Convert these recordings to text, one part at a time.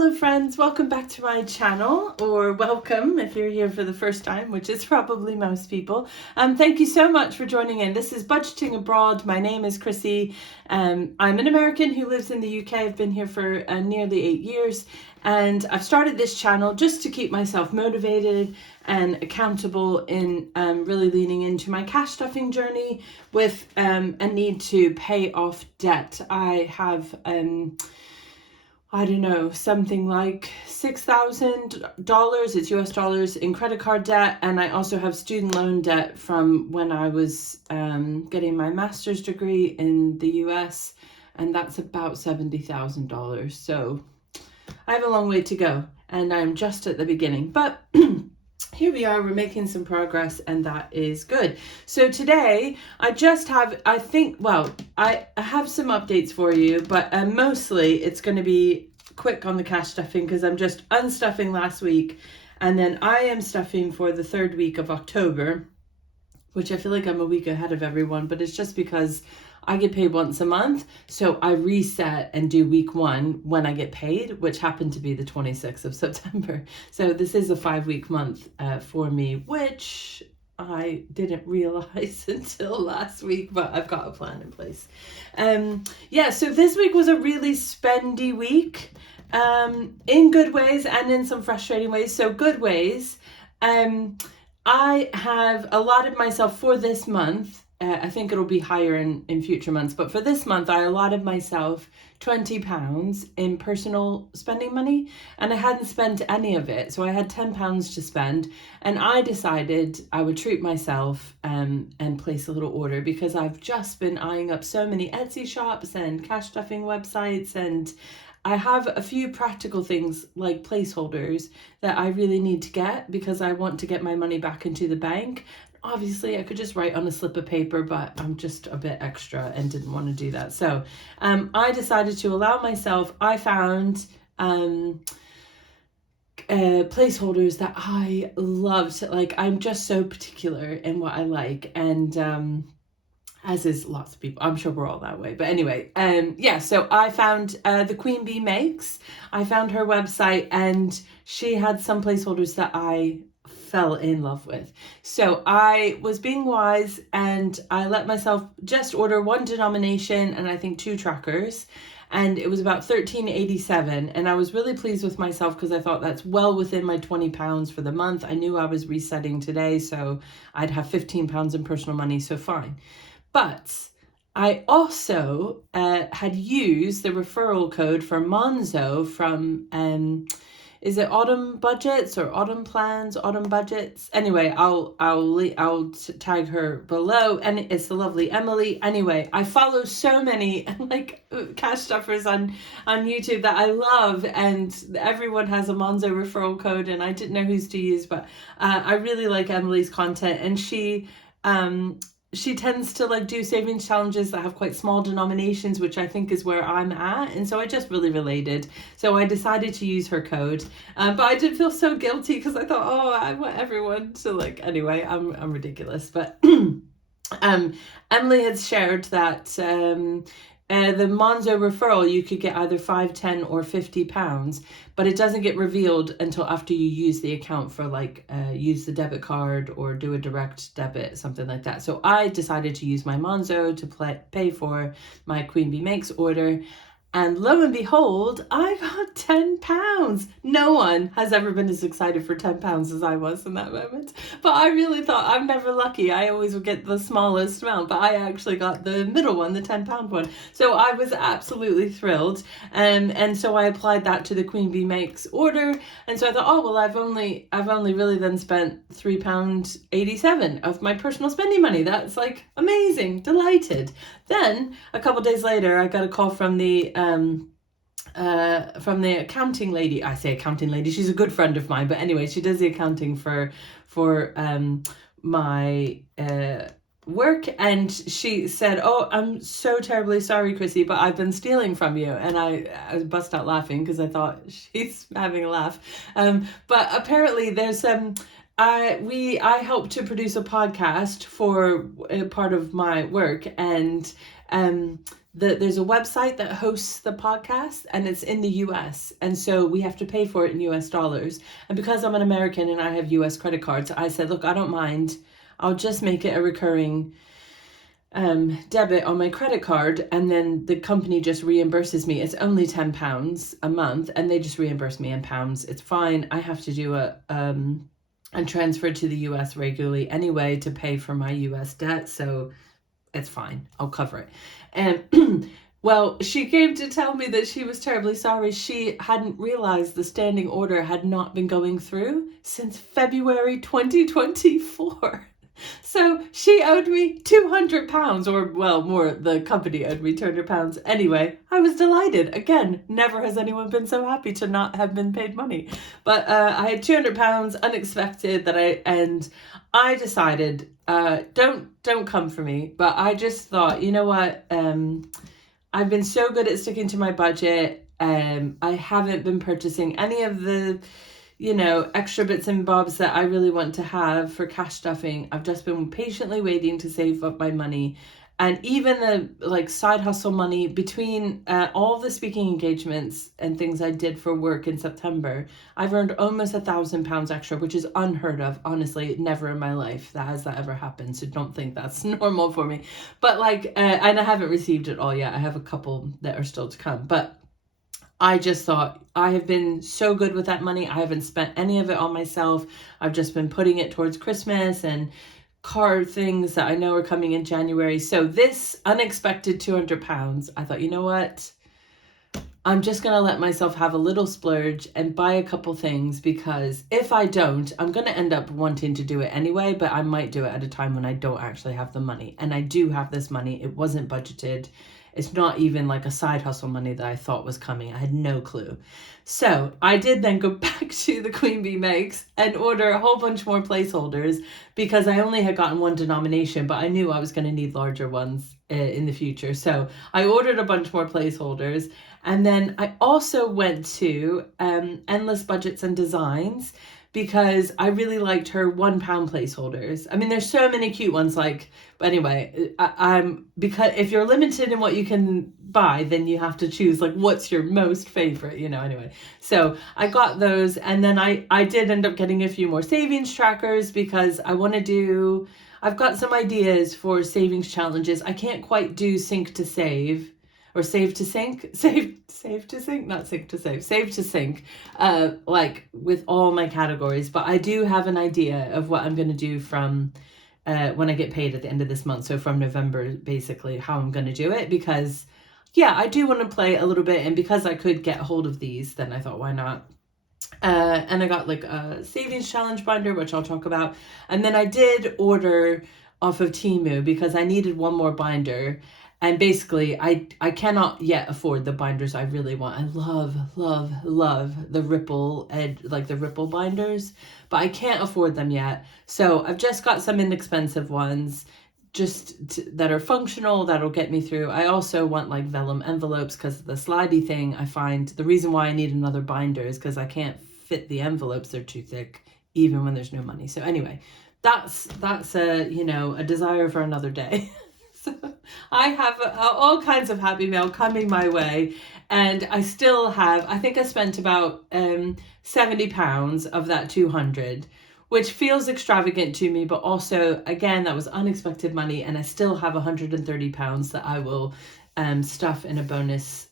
Hello friends, welcome back to my channel, or welcome if you're here for the first time, which is probably most people. Thank you so much for joining in. This is Budgeting Abroad. My name is Chrissy. I'm an American who lives in the UK. I've been here for nearly 8 years, and I've started this channel just to keep myself motivated and accountable in really leaning into my cash stuffing journey with a need to pay off debt. I have I don't know, something like $6,000, it's US dollars, in credit card debt. And I also have student loan debt from when I was getting my master's degree in the US. And that's about $70,000. So I have a long way to go and I'm just at the beginning. But here we are, we're making some progress, and that is good. So today I have some updates for you, but mostly it's going to be quick on the cash stuffing because I'm just unstuffing last week, and then I am stuffing for the third week of October, which I feel like I'm a week ahead of everyone, but it's just because I get paid once a month, so I reset and do week 1 when I get paid, which happened to be the 26th of September. So this is a 5-week month for me, which I didn't realize until last week, but I've got a plan in place. So this week was a really spendy week, in good ways and in some frustrating ways. So good ways, I have allotted myself for this month, I think it'll be higher in future months, but for this month I allotted myself £20 in personal spending money, and I hadn't spent any of it, so I had £10 to spend, and I decided I would treat myself and place a little order, because I've just been eyeing up so many Etsy shops and cash stuffing websites, and I have a few practical things like placeholders that I really need to get because I want to get my money back into the bank. Obviously, I could just write on a slip of paper, but I'm just a bit extra and didn't want to do that. So I decided to allow myself, I found placeholders that I loved. Like, I'm just so particular in what I like, and as is lots of people. I'm sure we're all that way. But anyway, so I found the Queen Bee Makes. I found her website, and she had some placeholders that I fell in love with. So I was being wise, and I let myself just order 1 denomination and I think 2 trackers, and it was about $13.87, and I was really pleased with myself because I thought that's well within my £20 for the month. I knew I was resetting today, so I'd have £15 in personal money, so fine. But I also had used the referral code for Monzo from is it Autumn Budgets or Autumn Plans, Autumn Budgets? Anyway, I'll tag her below, and it's the lovely Emily. Anyway, I follow so many cash stuffers on YouTube that I love, and everyone has a Monzo referral code, and I didn't know whose to use, but I really like Emily's content, and she tends to do savings challenges that have quite small denominations, which I think is where I'm at. And so I just really related. So I decided to use her code. But I did feel so guilty because I thought, I want everyone to anyway, I'm ridiculous. But Emily had shared that the Monzo referral, you could get either £5, £10 or £50, but it doesn't get revealed until after you use the account for use the debit card or do a direct debit, something like that. So I decided to use my Monzo to pay for my Queen Bee Makes order. And lo and behold, I got £10. No one has ever been as excited for £10 as I was in that moment. But I really thought, I'm never lucky. I always would get the smallest amount, but I actually got the middle one, the £10 one. So I was absolutely thrilled. And so I applied that to the Queen Bee Makes order. And so I thought, I've only really then spent £3.87 of my personal spending money. That's amazing, delighted. Then a couple days later, I got a call from the accounting lady. I say accounting lady, she's a good friend of mine, but anyway, she does the accounting for my work, and she said, I'm so terribly sorry, Chrissy, but I've been stealing from you. And I bust out laughing because I thought she's having a laugh, but apparently there's I helped to produce a podcast for part of my work, and there's a website that hosts the podcast, and it's in the US. And so we have to pay for it in US dollars. And because I'm an American and I have US credit cards, I said, look, I don't mind. I'll just make it a recurring debit on my credit card, and then the company just reimburses me. It's only £10 a month, and they just reimburse me in pounds. It's fine. I have to do and transfer to the US regularly anyway to pay for my US debt, so it's fine. I'll cover it. And well, she came to tell me that she was terribly sorry. She hadn't realized the standing order had not been going through since February 2024. So she owed me £200, or well, more, the company owed me £200. Anyway, I was delighted. Again, never has anyone been so happy to not have been paid money. But I had £200 unexpected and I decided, don't come for me. But I just thought, you know what? I've been so good at sticking to my budget. I haven't been purchasing any of the extra bits and bobs that I really want to have for cash stuffing. I've just been patiently waiting to save up my money. And even the side hustle money between all the speaking engagements and things I did for work in September, I've earned almost £1,000 extra, which is unheard of. Honestly, never in my life has that ever happened. So don't think that's normal for me. But and I haven't received it all yet. I have a couple that are still to come. But I just thought, I have been so good with that money. I haven't spent any of it on myself. I've just been putting it towards Christmas and car things that I know are coming in January. So this unexpected £200, I thought, you know what? I'm just going to let myself have a little splurge and buy a couple things, because if I don't, I'm going to end up wanting to do it anyway, but I might do it at a time when I don't actually have the money. And I do have this money. It wasn't budgeted. It's not even like a side hustle money that I thought was coming. I had no clue. So I did then go back to the Queen Bee Makes and order a whole bunch more placeholders, because I only had gotten one denomination, but I knew I was going to need larger ones in the future. So I ordered a bunch more placeholders. And then I also went to Endless Budgets and Designs, because I really liked her £1 placeholders. I mean, there's so many cute ones, but anyway, because if you're limited in what you can buy, then you have to choose what's your most favorite, anyway. So I got those, and then I did end up getting a few more savings trackers, because I've got some ideas for savings challenges. I can't quite do sync to save, or save to sync, save to sync, not sync to save to sync, with all my categories. But I do have an idea of what I'm going to do from when I get paid at the end of this month. So from November, basically, how I'm going to do it, because I do want to play a little bit. And because I could get a hold of these, then I thought, why not? And I got a savings challenge binder, which I'll talk about. And then I did order off of Temu, because I needed one more binder. And basically, I cannot yet afford the binders I really want. I love, love, love the ripple the ripple binders, but I can't afford them yet. So I've just got some inexpensive ones, that are functional, that'll get me through. I also want vellum envelopes, because the slidey thing, I find the reason why I need another binder is because I can't fit the envelopes. They're too thick, even when there's no money. So anyway, that's a desire for another day. So I have all kinds of happy mail coming my way, and I still have, I think I spent about £70 of that 200, which feels extravagant to me, but also, again, that was unexpected money, and I still have £130 that I will stuff in a bonus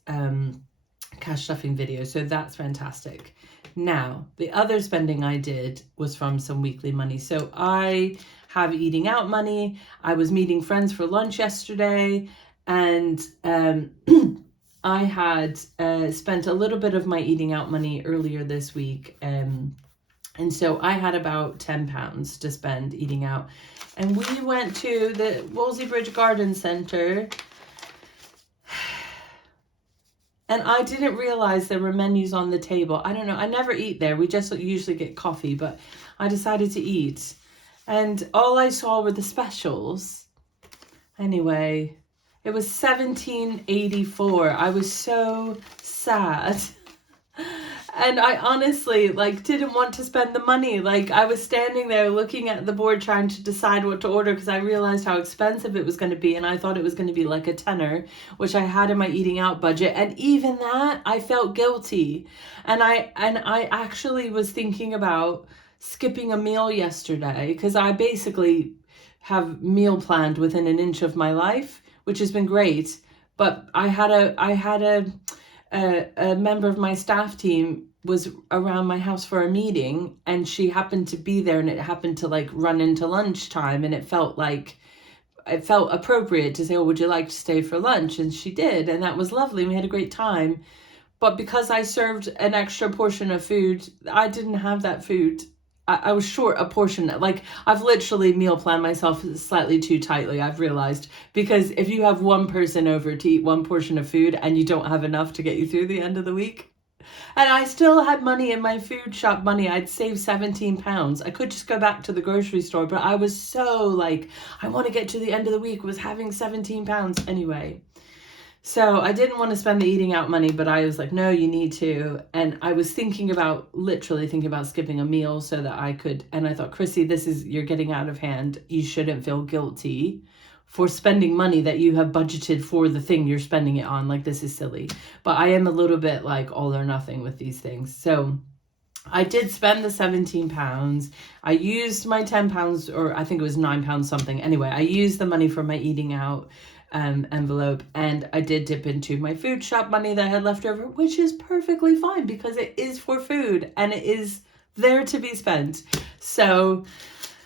cash stuffing video. So that's fantastic. Now, the other spending I did was from some weekly money. So I have eating out money. I was meeting friends for lunch yesterday, and I had spent a little bit of my eating out money earlier this week. And so I had about £10 to spend eating out. And we went to the Wolsey Bridge Garden Centre. And I didn't realize there were menus on the table. I don't know. I never eat there. We just usually get coffee, but I decided to eat. And all I saw were the specials. Anyway, it was $17.84. I was so sad. And I honestly like didn't want to spend the money. Like I was standing there looking at the board trying to decide what to order because I realized how expensive it was going to be, and I thought it was going to be like a tenner, which I had in my eating out budget, and even that I felt guilty. And I actually was thinking about skipping a meal yesterday because I basically have meal planned within an inch of my life, which has been great. But I had a member of my staff team was around my house for a meeting, and she happened to be there, and it happened to like run into lunchtime, and it felt appropriate to say, oh, would you like to stay for lunch? And she did, and that was lovely. We had a great time. But because I served an extra portion of food, I didn't have that food. I was short a portion. Like I've literally meal planned myself slightly too tightly, I've realized, because if you have one person over to eat one portion of food and you don't have enough to get you through the end of the week. And I still had money in my food shop money. I'd saved £17. I could just go back to the grocery store, but I was so like, I want to get to the end of the week, was having £17 anyway. So I didn't want to spend the eating out money, but I was like, no, you need to. And I was literally thinking about skipping a meal so that I could. And I thought, Chrissy, you're getting out of hand. You shouldn't feel guilty for spending money that you have budgeted for the thing you're spending it on. Like, this is silly. But I am a little bit like all or nothing with these things. So I did spend the £17. I used my £10, or I think it was £9 something. Anyway, I used the money for my eating out envelope, and I did dip into my food shop money that I had left over, which is perfectly fine because it is for food and it is there to be spent. So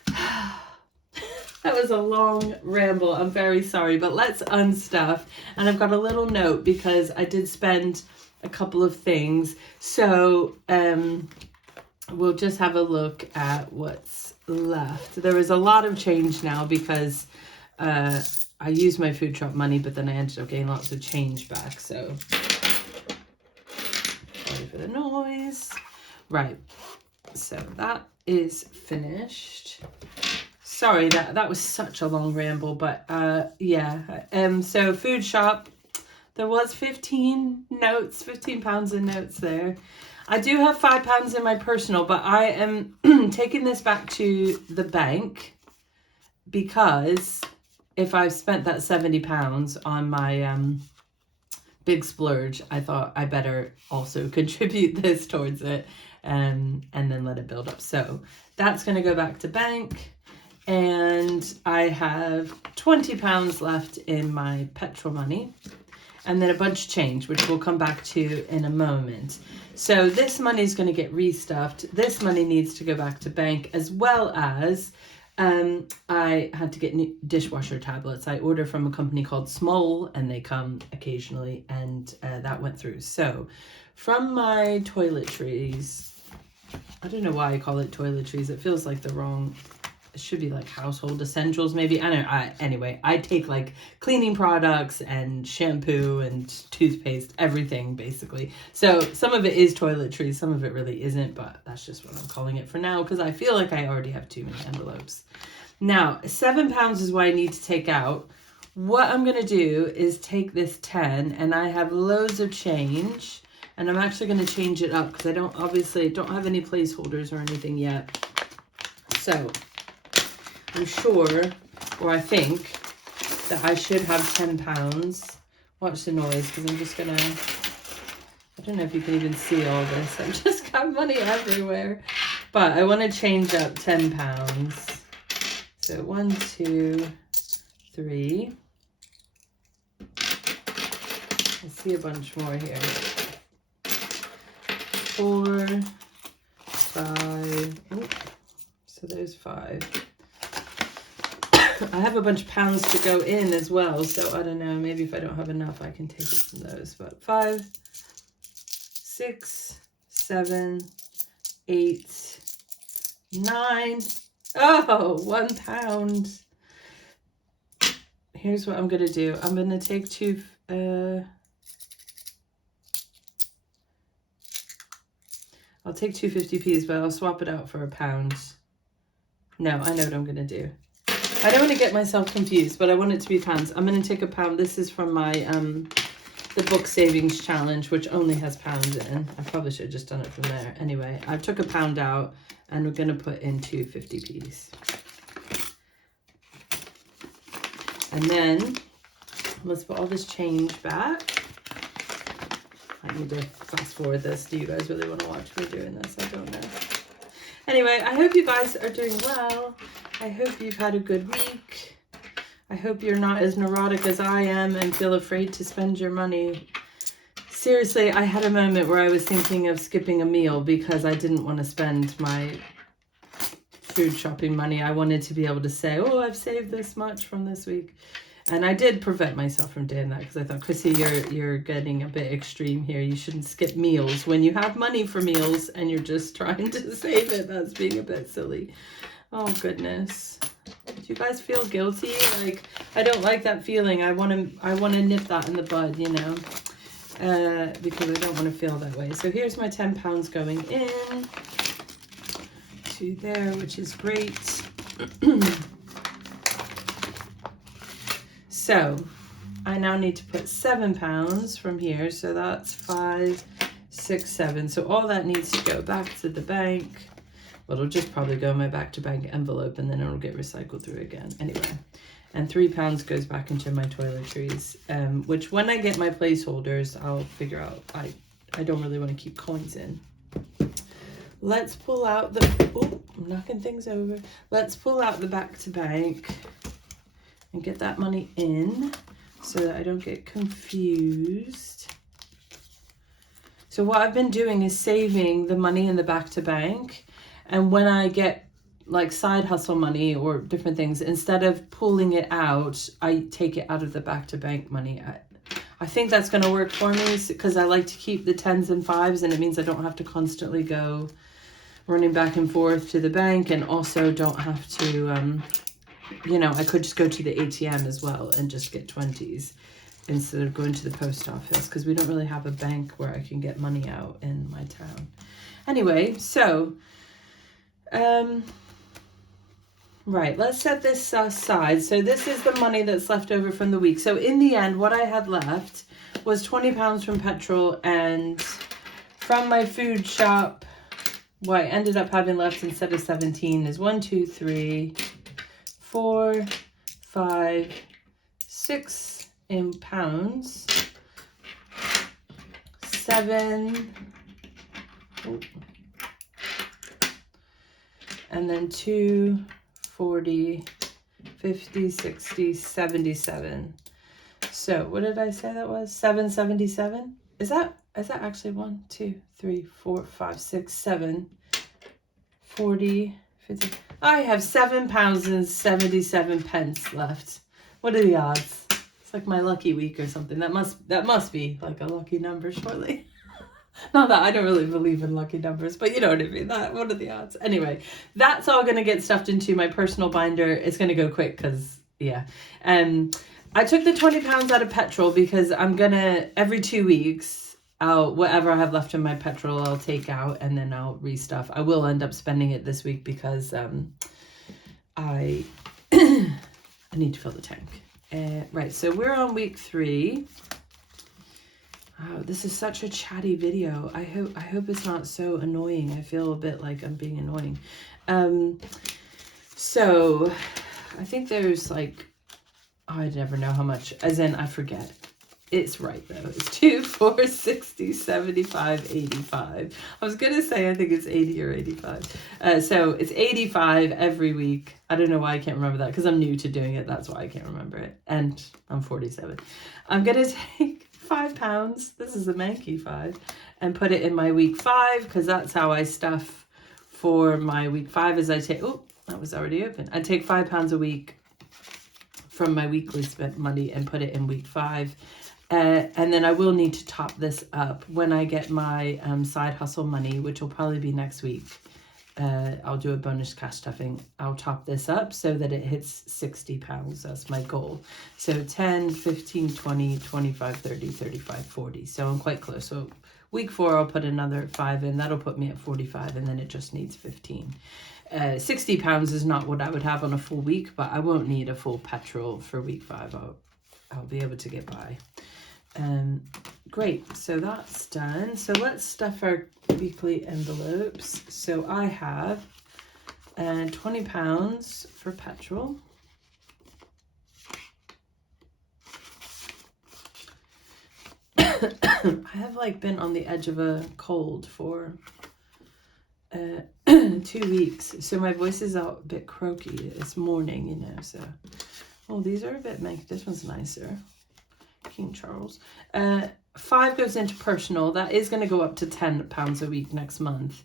that was a long ramble. I'm very sorry, but let's unstuff. And I've got a little note because I did spend a couple of things. So we'll just have a look at what's left. There is a lot of change now because I used my food shop money, but then I ended up getting lots of change back. So sorry for the noise. Right. So that is finished. Sorry, that was such a long ramble, but yeah. So food shop, there was 15 pounds in notes there. I do have £5 in my personal, but I am taking this back to the bank because if I've spent that £70 on my big splurge, I thought I better also contribute this towards it and then let it build up. So that's going to go back to bank. And I have £20 left in my petrol money. And then a bunch of change, which we'll come back to in a moment. So this money is going to get restuffed. This money needs to go back to bank, as well as I had to get new dishwasher tablets. I order from a company called Small, and they come occasionally, and that went through. So from my toiletries, I don't know why I call it toiletries. It feels like the wrong, it should be like household essentials maybe. I don't know. Anyway, I take like cleaning products and shampoo and toothpaste, everything basically. So some of it is toiletries, some of it really isn't, but that's just what I'm calling it for now because I feel like I already have too many envelopes. Now, £7 is what I need to take out. What I'm going to do is take this 10, and I have loads of change, and I'm actually going to change it up because I don't have any placeholders or anything yet. So I'm sure, or I think, that I should have £10. Watch the noise, because I'm just gonna, I don't know if you can even see all this. I've just got money everywhere. But I want to change up £10. So 1, 2, 3. I see a bunch more here. 4, 5. Oh, so there's 5. I have a bunch of pounds to go in as well, so I don't know, maybe if I don't have enough I can take it from those. But 5, 6, 7, 8, 9. Oh, £1. Here's what I'm gonna do. I'm gonna take I'll take 2 50p's, but I'll swap it out for £1. No, I know what I'm gonna do. I don't want to get myself confused, but I want it to be pounds. I'm going to take £1. This is from my the book savings challenge, which only has pounds in. I probably should have just done it from there. Anyway, I took a pound out and we're going to put in 2 50p's. And then let's put all this change back. I need to fast forward this. Do you guys really want to watch me doing this? I don't know. Anyway, I hope you guys are doing well. I hope you've had a good week. I hope you're not as neurotic as I am and feel afraid to spend your money. Seriously, I had a moment where I was thinking of skipping a meal because I didn't want to spend my food shopping money. I wanted to be able to say, oh, I've saved this much from this week. And I did prevent myself from doing that because I thought, Chrissy, you're getting a bit extreme here. You shouldn't skip meals when you have money for meals and you're just trying to save it. That's being a bit silly. Oh, goodness. Do you guys feel guilty? Like, I don't like that feeling. I want to nip that in the bud, you know, because I don't want to feel that way. So here's my 10 pounds going in to there, which is great. So I now need to put 7 pounds from here. So that's 5, 6, 7. So all that needs to go back to the bank. Well, it'll just probably go in my back to bank envelope and then it'll get recycled through again. Anyway, and 3 pounds goes back into my toiletries, which when I get my placeholders, I'll figure out. I don't really want to keep coins in. Let's pull out the, oh, I'm knocking things over. Let's pull out the back to bank and get that money in so that I don't get confused. So what I've been doing is saving the money in the back to bank. And when I get like side hustle money or different things, instead of pulling it out, I take it out of the back to bank money. I think that's going to work for me because I like to keep the 10s and 5s, and it means I don't have to constantly go running back and forth to the bank, and also don't have to, you know, I could just go to the ATM as well and just get 20s instead of going to the post office because we don't really have a bank where I can get money out in my town. Anyway, so, right, let's set this aside. So this is the money that's left over from the week. So in the end, what I had left was 20 pounds from petrol, and from my food shop, what I ended up having left instead of 17 is 1, 2, 3, 4, 5, 6 in pounds, 7, and then 2, 40, 50, 60, 77. So what did I say that was? 777? Is that actually 1, 2, 3, 4, 5, 6, 7, 40, 50. I have 7 pounds and 77 pence left. What are the odds? It's like my lucky week or something. That must be like a lucky number shortly. Not that I don't really believe in lucky numbers, but you know what I mean. What are the odds? Anyway, that's all going to get stuffed into my personal binder. It's going to go quick because, yeah. I took the 20 pounds out of petrol because I'm going to, every 2 weeks, whatever I have left in my petrol, I'll take out and then I'll restuff. I will end up spending it this week because I need to fill the tank. Right, so we're on week 3. Wow, this is such a chatty video. I hope it's not so annoying. I feel a bit like I'm being annoying. So I think there's like, oh, I never know how much, as in I forget. It's right though. It's 2, 4, 60, 75, 85. I was going to say I think it's 80 or 85. So it's 85 every week. I don't know why I can't remember that because I'm new to doing it. That's why I can't remember it. And I'm 47. I'm going to take 5 pounds. This is a Mankey 5. And put it in my week 5 because that's how I stuff for my week 5 is I take, oh, that was already open. I take 5 pounds a week from my weekly spent money and put it in week 5. And then I will need to top this up when I get my side hustle money, which will probably be next week. I'll do a bonus cash stuffing. I'll top this up so that it hits 60 pounds. That's my goal. So 10, 15, 20, 25, 30, 35, 40. So I'm quite close. So week 4, I'll put another 5 in. That'll put me at 45, and then it just needs 15. 60 pounds is not what I would have on a full week, but I won't need a full petrol for week 5. I'll be able to get by. Great, so that's done. So let's stuff our weekly envelopes. So I have £20 for petrol. I have like been on the edge of a cold for 2 weeks, so my voice is out a bit croaky. It's morning, you know, so. Oh, these are a bit make. This one's nicer. King Charles. 5 goes into personal. That is going to go up to £10 a week next month,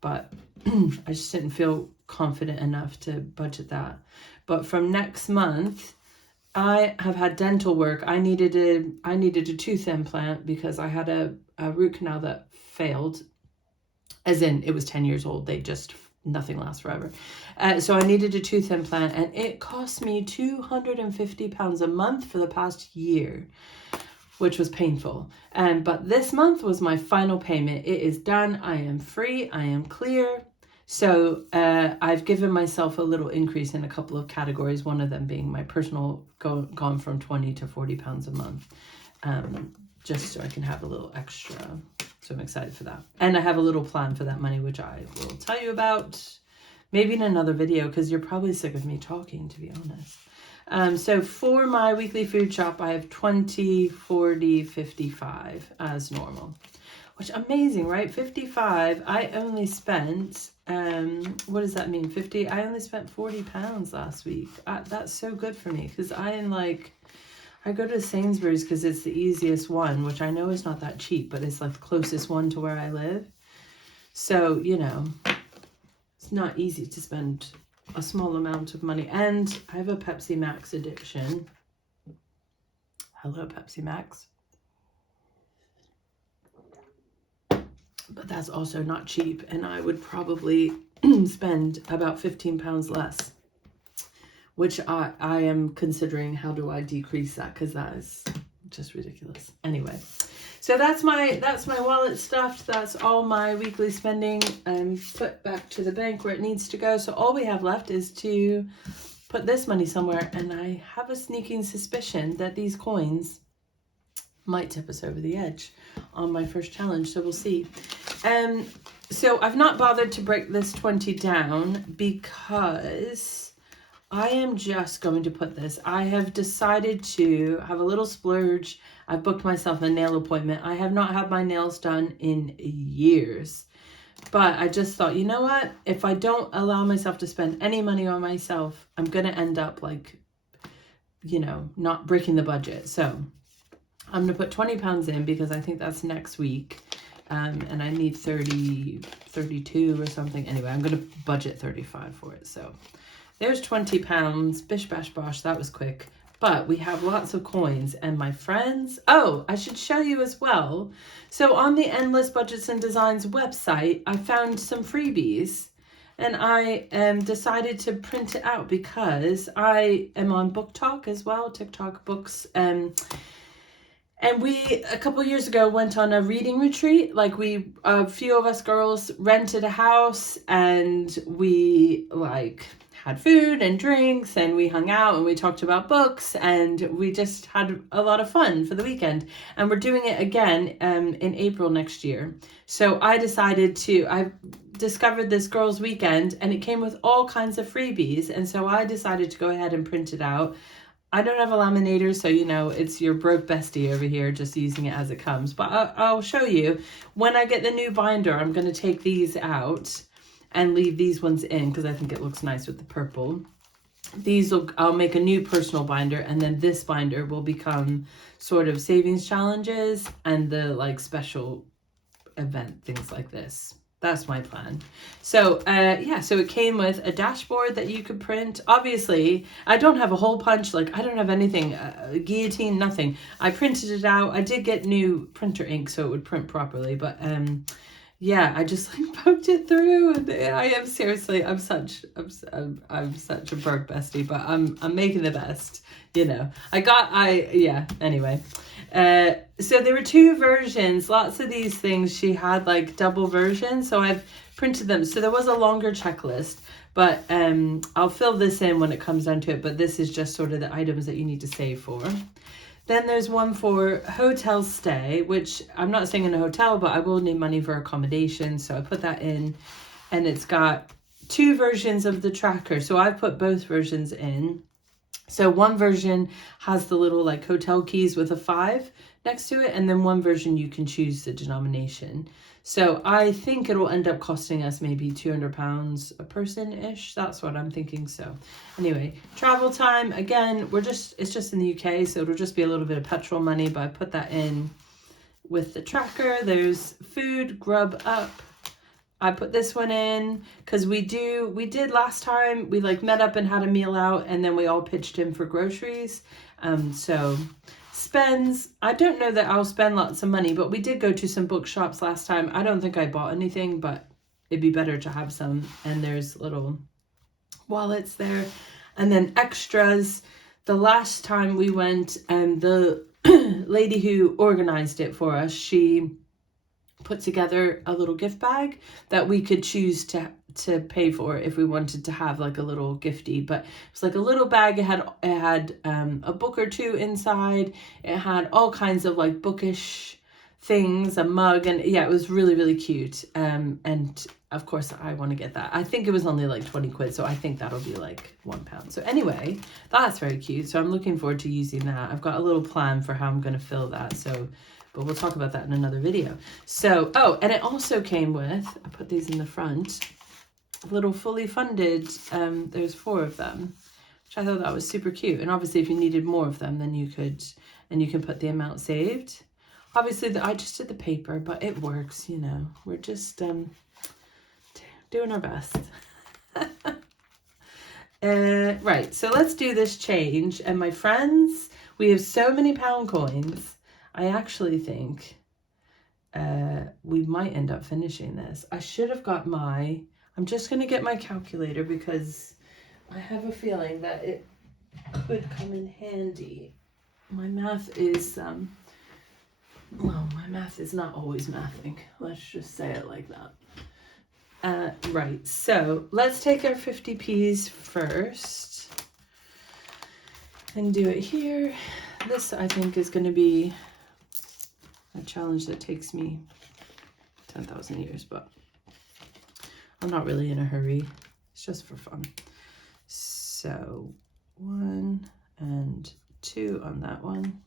but I just didn't feel confident enough to budget that. But from next month, I have had dental work. I needed a tooth implant because I had a root canal that failed, as in it was 10 years old. Nothing lasts forever. So I needed a tooth implant, and it cost me £250 a month for the past year, which was painful. But this month was my final payment. It is done. I am free. I am clear. So I've given myself a little increase in a couple of categories, one of them being my personal gone from £20 to £40 a month, just so I can have a little extra. So I'm excited for that. And I have a little plan for that money, which I will tell you about maybe in another video, because you're probably sick of me talking, to be honest. So for my weekly food shop, I have 20, 40, 55 as normal, which amazing, right? 55, I only spent, what does that mean? 50, I only spent £40 last week. That's so good for me, because I go to Sainsbury's because it's the easiest one, which I know is not that cheap, but it's like the closest one to where I live. So, you know, it's not easy to spend a small amount of money. And I have a Pepsi Max addiction. Hello, Pepsi Max. But that's also not cheap. And I would probably spend about £15 less, which I am considering how do I decrease that, because that is just ridiculous. Anyway, so that's my wallet stuffed. That's all my weekly spending put back to the bank where it needs to go. So all we have left is to put this money somewhere, and I have a sneaking suspicion that these coins might tip us over the edge on my first challenge, so we'll see. So I've not bothered to break this 20 down because I am just going to put this. I have decided to have a little splurge. I've booked myself a nail appointment. I have not had my nails done in years. But I just thought, you know what? If I don't allow myself to spend any money on myself, I'm going to end up like, you know, not breaking the budget. So I'm going to put £20 in because I think that's next week. And I need 32 or something. Anyway, I'm going to budget 35 for it. So there's £20, bish bash bosh, that was quick. But we have lots of coins, and my friends, oh, I should show you as well. So on the Endless Budgets and Designs website, I found some freebies, and I decided to print it out because I am on Book Talk as well, TikTok books. And we, a couple of years ago, went on a reading retreat. Like a few of us girls rented a house, and we had food and drinks, and we hung out and we talked about books, and we just had a lot of fun for the weekend. And we're doing it again in April next year. So I discovered this girls' weekend, and it came with all kinds of freebies. And so I decided to go ahead and print it out. I don't have a laminator, so, you know, it's your broke bestie over here, just using it as it comes. But I'll show you. When I get the new binder, I'm going to take these out and leave these ones in because I think it looks nice with the purple. I'll make a new personal binder, and then this binder will become sort of savings challenges and the special event things like this. That's my plan. So yeah, so it came with a dashboard that you could print. Obviously, I don't have a hole punch, I don't have anything, guillotine, nothing. I printed it out. I did get new printer ink so it would print properly, but yeah, I just poked it through, and I am seriously, I'm such a broke bestie, but I'm making the best, you know. Anyway. So there were 2 versions. Lots of these things she had double versions, so I've printed them. So there was a longer checklist, but I'll fill this in when it comes down to it, but this is just sort of the items that you need to save for. Then there's one for hotel stay, which I'm not staying in a hotel, but I will need money for accommodation. So I put that in, and it's got 2 versions of the tracker. So I put both versions in. So one version has the little like hotel keys with a 5 next to it, and then one version you can choose the denomination. So I think it'll end up costing us maybe £200 a person-ish. That's what I'm thinking. So anyway, travel time, again, it's just in the UK, so it'll just be a little bit of petrol money, but I put that in with the tracker. There's food, grub up. I put this one in because we did last time, we like met up and had a meal out, and then we all pitched in for groceries. So spends, I don't know that I'll spend lots of money, but we did go to some bookshops last time. I don't think I bought anything, but it'd be better to have some. And there's little wallets there. And then extras. The last time we went, and the lady who organized it for us, she put together a little gift bag that we could choose to pay for if we wanted to have like a little gifty. But it's like a little bag. It had a book or 2 inside. It had all kinds of like bookish things, a mug, and yeah, it was really, really cute. And of course I want to get that. I think it was only like 20 quid, so I think that'll be like £1. So anyway, that's very cute. So I'm looking forward to using that. I've got a little plan for how I'm going to fill that. So, but we'll talk about that in another video. So, oh, and it also came with, I put these in the front, little fully funded, there's 4 of them, which I thought that was super cute. And obviously if you needed more of them, then you could, and you can put the amount saved. Obviously I just did the paper, but it works, you know, we're just doing our best. Right, so let's do this change. And my friends, we have so many pound coins. I actually think we might end up finishing this. I should have got I'm just going to get my calculator because I have a feeling that it could come in handy. My math is, well, my math is not always mathing. Let's just say it like that. Right, so let's take our 50p's first and do it here. This, I think, is going to be a challenge that takes me 10,000 years, but I'm not really in a hurry. It's just for fun. So 1 and 2 on that one.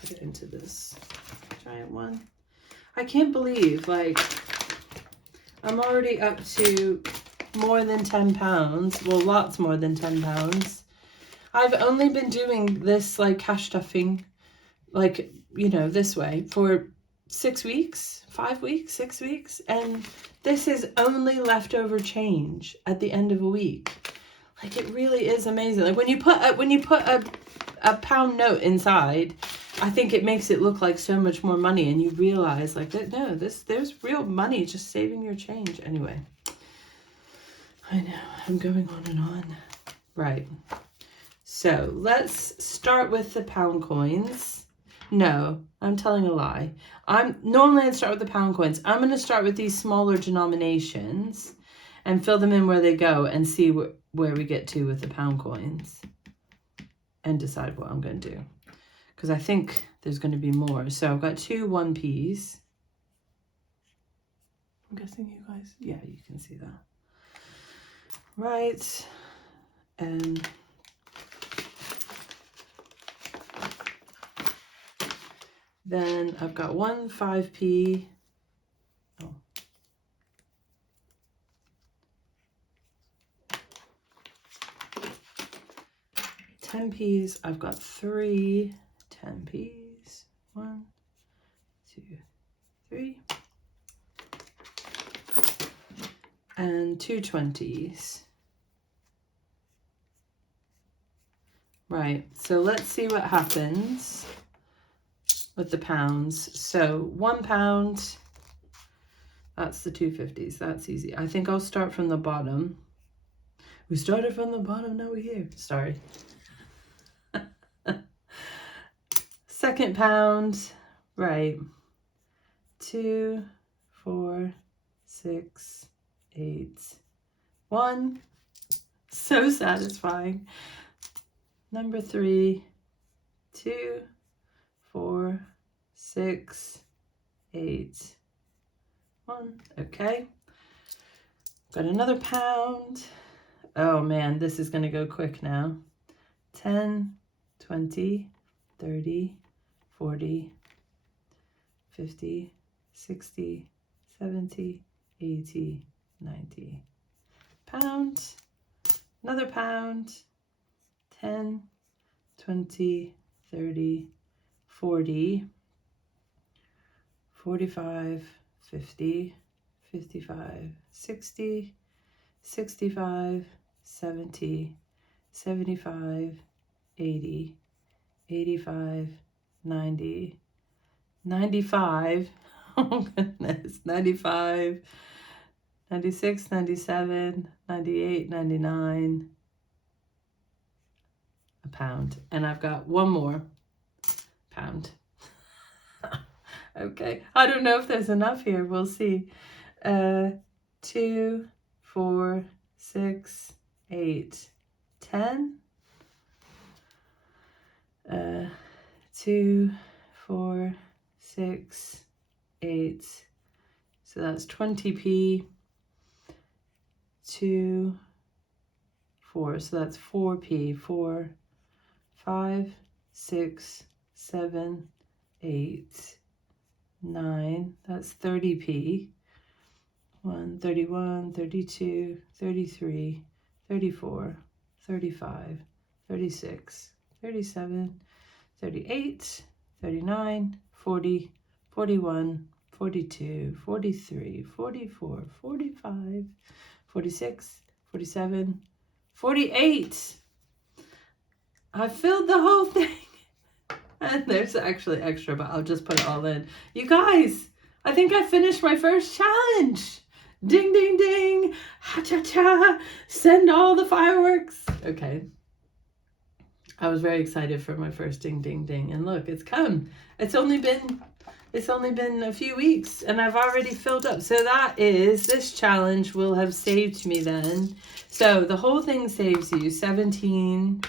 Put it into this giant one. I can't believe, like, I'm already up to more than £10. Well, lots more than £10. I've only been doing this, like, cash stuffing, like, you know, this way for 6 weeks, 5 weeks, 6 weeks. And this is only leftover change at the end of a week. Like, it really is amazing. Like, when you put a pound note inside, I think it makes it look like so much more money, and you realize, like, that no, there's real money just saving your change. Anyway, I know I'm going on and on. Right. So let's start with the pound coins. No, I'm telling a lie. Normally I'd start with the pound coins. I'm going to start with these smaller denominations and fill them in where they go and see where we get to with the pound coins and decide what I'm going to do. Because I think there's going to be more. So I've got 2 1p's. I'm guessing you guys, yeah, you can see that. Right. And then I've got 1 5p. Oh. $10p's. I've got 3 10p's. 1, 2, 3. And 2 20s. Right, so let's see what happens with the pounds. So £1, that's the 250s. That's easy. I think I'll start from the bottom. We started from the bottom, now we're here. Sorry. Second pound, right. 2, 4, 6, 8, 1, So satisfying. Number 3, 2, 4, 6, 8, 1. Okay. Got another pound. Oh man, this is going to go quick now. 10, 20, 30, 40, 50, 60, 70, 80, 90. Pound. Another pound. 10, 20, 30, 40, 45, 50, 55, 60, 65, 70, 75, 80, 85, 90, 95, oh goodness, 95, 96, 97, 98, 99, a pound. And I've got one more pound. Okay, I don't know if there's enough here. We'll see. 2, 4, 6, 8, 10. 2, 4, 6, 8. So that's 20p. 2, 4. So that's 4p. 4, 5, 6, 7, 8, 9. That's 30p. 1, 31, 32, 33, 34, 35, 36, 37, 38, 39, 40, 41, 42, 43, 44, 45, 46, 47, 48. I filled the whole thing. And there's actually extra, but I'll just put it all in. You guys, I think I finished my first challenge. Ding, ding, ding. Ha-cha-cha. Send all the fireworks. Okay. I was very excited for my first ding, ding, ding. And look, it's come. It's only been a few weeks and I've already filled up. So that is, this challenge will have saved me then. So the whole thing saves you 17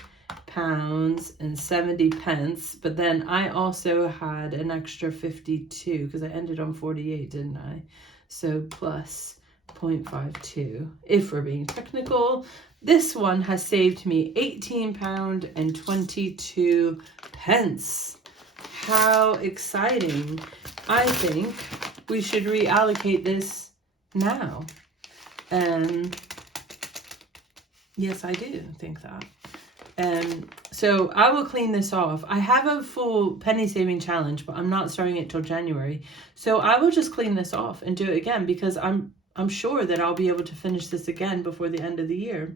pounds and 70 pence. But then I also had an extra 52 because I ended on 48, didn't I? So plus 0.52. If we're being technical, this one has saved me 18 pound and 22 pence. How exciting. I think we should reallocate this now. Yes, I do think that. So I will clean this off. I have a full penny saving challenge, but I'm not starting it till January. So I will just clean this off and do it again because I'm sure that I'll be able to finish this again before the end of the year.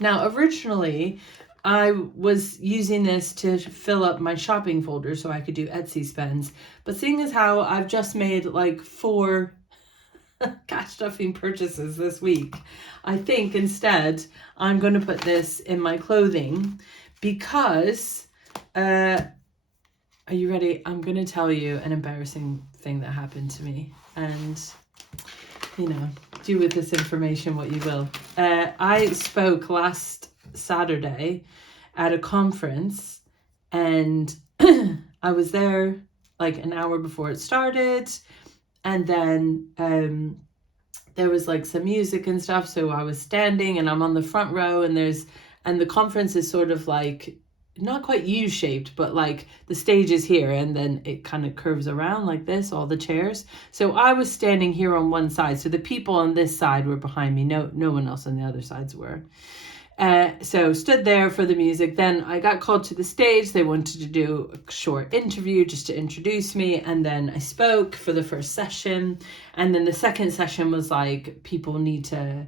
Now, originally, I was using this to fill up my shopping folder so I could do Etsy spends. But seeing as how I've just made like 4 cash stuffing purchases this week, I think instead I'm going to put this in my clothing because, are you ready? I'm going to tell you an embarrassing thing that happened to me. And, you know, do with this information what you will. I spoke last Saturday at a conference and I was there like an hour before it started. And then there was like some music and stuff. So I was standing and I'm on the front row and the conference is sort of like, not quite U-shaped, but like the stage is here and then it kind of curves around like this, all the chairs. So I was standing here on one side. So the people on this side were behind me. No one else on the other sides were. So stood there for the music. Then I got called to the stage. They wanted to do a short interview just to introduce me. And then I spoke for the first session. And then the second session was like, people need to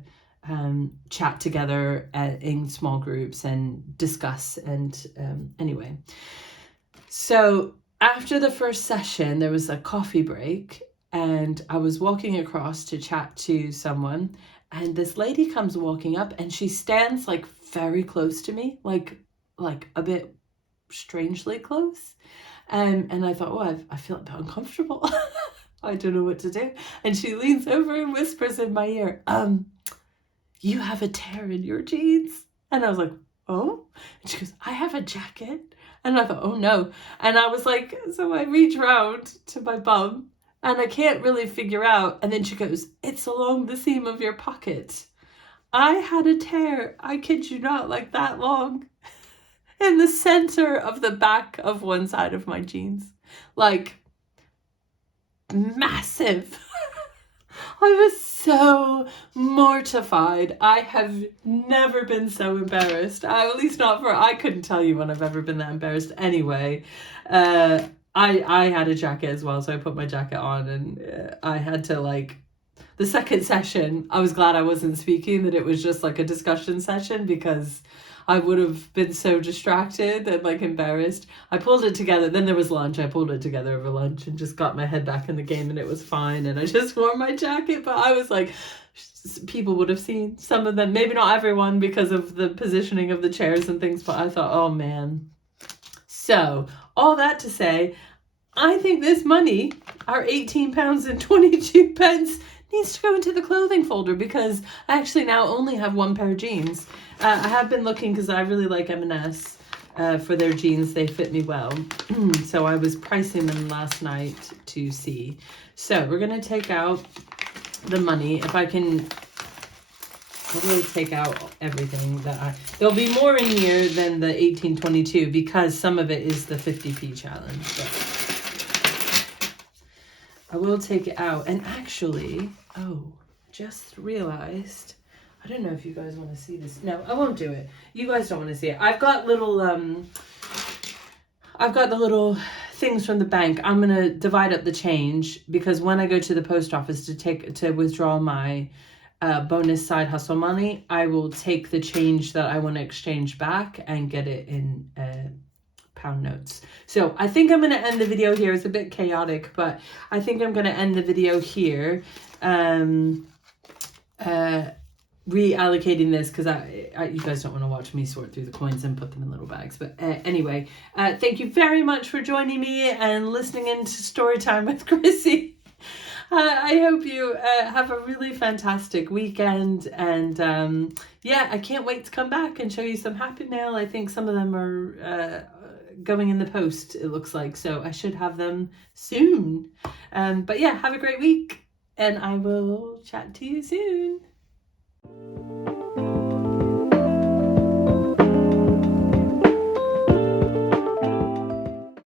chat together in small groups and discuss. And anyway, so after the first session, there was a coffee break and I was walking across to chat to someone. And this lady comes walking up and she stands like very close to me, like a bit strangely close. And I thought, oh, I feel a bit uncomfortable. I don't know what to do. And she leans over and whispers in my ear, you have a tear in your jeans. And I was like, oh? And she goes, I have a jacket. And I thought, oh no. And I was like, so I reach around to my bum and I can't really figure out. And then she goes, it's along the seam of your pocket. I had a tear, I kid you not, like that long, in the center of the back of one side of my jeans. Like, massive. I was so mortified. I have never been so embarrassed. At least not for, I couldn't tell you when I've ever been that embarrassed anyway. I had a jacket as well, so I put my jacket on and I had to like, the second session, I was glad I wasn't speaking, that it was just like a discussion session because I would have been so distracted and like embarrassed. I pulled it together. Then there was lunch. I pulled it together over lunch and just got my head back in the game and it was fine. And I just wore my jacket. But I was like, people would have seen some of them. Maybe not everyone because of the positioning of the chairs and things. But I thought, oh man. So all that to say, I think this money, our £18.22, needs to go into the clothing folder because I actually now only have one pair of jeans. I have been looking because I really like M&S for their jeans. They fit me well. So I was pricing them last night to see. So we're going to take out the money. If I can really take out everything that there'll be more in here than the 1822 because some of it is the 50p challenge. But I will take it out. And actually, just realized, I don't know if you guys want to see this. No, I won't do it. You guys don't want to see it. I've got the little things from the bank. I'm going to divide up the change because when I go to the post office to withdraw my bonus side hustle money, I will take the change that I want to exchange back and get it in pound notes. So I think I'm going to end the video here. It's a bit chaotic, but I think I'm going to end the video here. Reallocating this because you guys don't want to watch me sort through the coins and put them in little bags. But anyway, thank you very much for joining me and listening into Story Time with Chrissy. I hope you have a really fantastic weekend. And yeah, I can't wait to come back and show you some Happy Mail. I think some of them are going in the post, it looks like. So I should have them soon. But yeah, have a great week. And I will chat to you soon.